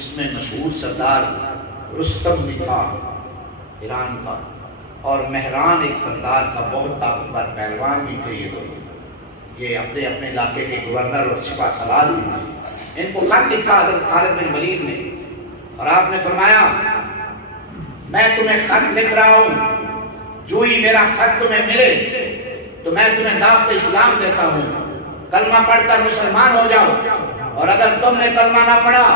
جس میں مشہور سردار رستم بھی تھا ایران کا، اور مہران ایک سردار تھا، بہت طاقتور پہلوان بھی تھے یہ دونوں، یہ اپنے اپنے علاقے کے گورنر اور سپہ سالار بھی تھے۔ ان کو خط لکھا حضرت خالد بن ولید نے، اور آپ نے فرمایا میں تمہیں خط لکھ رہا ہوں، جو ہی میرا خط تمہیں ملے تو میں تمہیں دعوت اسلام دیتا ہوں، کلمہ پڑھ کر مسلمان ہو جاؤ، اور اگر تم نے کلمہ نہ پڑھا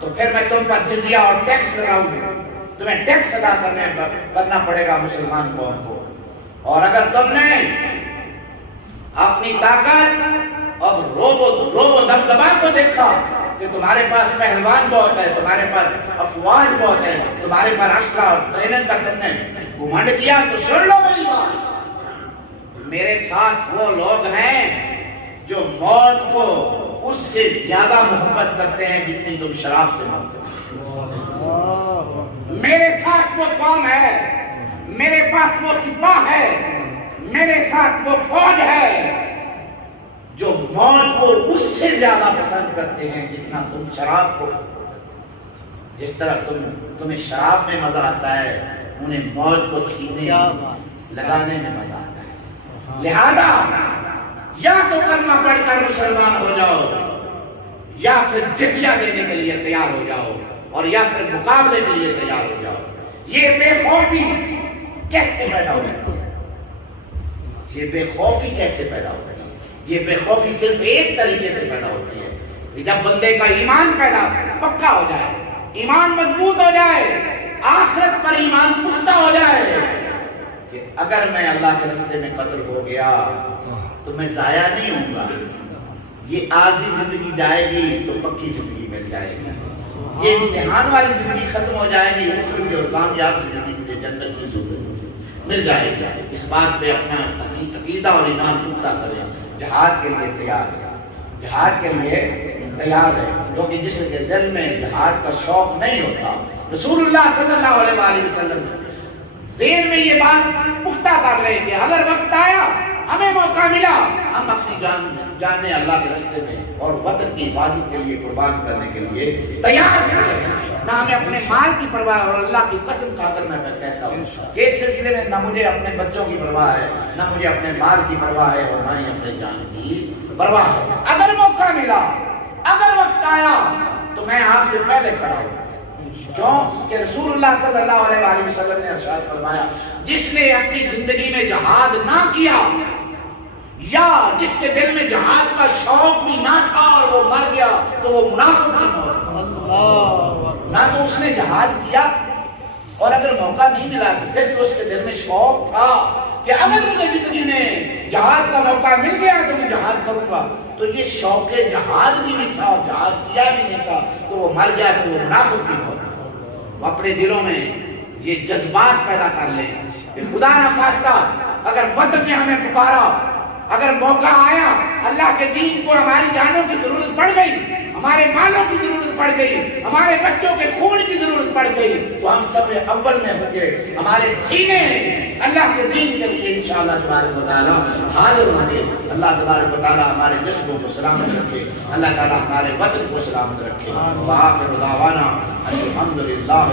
تو پھر میں تم پر جزیہ اور ٹیکس لگاؤں گا، تمہیں ٹیکس ادا کرنا پڑے گا مسلمان قوم کو، اور اگر تم نے اپنی طاقت اور روب و دبدبا کو دیکھا کہ تمہارے پاس پہلوان بہت ہے، تمہارے پاس افواج بہت ہے، تمہارے پاس اسلحہ اور ٹریننگ کا تم نے گھمنڈ کیا، تو سن لو میری بات، میرے ساتھ وہ لوگ ہیں جو موت کو اس سے زیادہ محبت کرتے ہیں جتنی تم شراب سے محبت کرتے ہو۔ میرے ساتھ وہ قوم ہے، میرے پاس وہ سپاہ ہے، میرے ساتھ وہ فوج ہے جو موت کو اس سے زیادہ پسند کرتے ہیں جتنا تم شراب کو پسند کرتے ہو۔ جس طرح تمہیں شراب میں مزہ آتا ہے، انہیں موت کو سینے لگانے میں مزہ آتا ہے۔ لہذا یا تو کلمہ پڑھ کر مسلمان ہو جاؤ، یا پھر جزیہ دینے کے لیے تیار ہو جاؤ، اور یا پھر مقابلے کے لیے تیار ہو جاؤ۔ یہ بے خوفی کیسے پیدا ہوتی ہے؟ یہ بے خوفی کیسے پیدا ہوتی ہے؟ یہ بے خوفی صرف ایک طریقے سے پیدا ہوتی ہے کہ جب بندے کا ایمان پکا ہو جائے، ایمان مضبوط ہو جائے، آخرت پر ایمان پختہ ہو جائے کہ اگر میں اللہ کے راستے میں قتل ہو گیا تو میں ضائع نہیں ہوں گا، یہ عارضی زندگی جائے گی تو پکی زندگی مل جائے گی، یہ امتحان والی زندگی ختم ہو جائے گی، اخروی اور کامیاب زندگی مجھے جنت کی ضرورت مل جائے گی۔ اس بات پہ اپنا عقیدہ اور ایمان پختہ کریں، جہاد کے لیے تیار ہے، جہاد کے لیے تیار ہے، کیونکہ جس کے دل میں جہاد کا شوق نہیں ہوتا، رسول اللہ صلی اللہ علیہ وآلہ وسلم ذہن میں یہ بات پختہ کر لیں کہ اگر وقت آیا، ہمیں موقع ملا، ہم اپنی جانیں اللہ کے راستے میں اور وطن کی حفاظت کے لیے قربان کرنے کے لیے تیار کریں۔ نہ ہمیں اپنے مال کی پرواہ، اور اللہ کی قسم کھا کر میں کہتا ہوں کہ اس سلسلے میں نہ مجھے اپنے بچوں کی پرواہ ہے، نہ مجھے اپنے مال کی پرواہ ہے، اور نہ ہی اپنے جان کی پرواہ ہے۔ اگر موقع ملا، اگر وقت آیا تو میں آپ سے پہلے کھڑا ہوں، کیوں کہ رسول اللہ صلی اللہ علیہ وآلہ وسلم نے ارشاد فرمایا جس نے اپنی زندگی میں جہاد نہ کیا، یا جس کے دل میں جہاد کا شوق بھی نہ تھا اور وہ مر گیا، تو وہ منافق کی موت۔ نہ تو اس نے جہاد کیا، اور اگر موقع نہیں ملا تو پھر اس کے دل میں شوق تھا کہ اگر مجھے زندگی میں جہاد کا موقع مل گیا تو میں جہاد کروں گا، تو یہ شوق جہاد بھی نہیں تھا اور جہاد کیا بھی نہیں تھا، تو وہ مر گیا، تو وہ منافق کی موت۔ وہ اپنے دلوں میں یہ جذبات پیدا کر لیں کہ خدا نہ خواستہ اگر وطن نے ہمیں پکارا، اگر موقع آیا، اللہ کے دین کو ہماری جانوں کی ضرورت پڑ گئی، ہمارے مالوں کی ضرورت پڑ گئی، ہمارے بچوں کے خون کی ضرورت پڑ گئی، تو ہم صف اول میں ہوں گے، ہمارے سینے اللہ کے دین کے لیے انشاءاللہ تبارک و تعالی حاضر ہوں گے۔ اللہ تبارک و تعالی ہمارے جسموں کو سلامت رکھے، اللہ تعالی ہمارے وطن کو سلامت رکھے۔ وآخر دعوانا الحمدللہ۔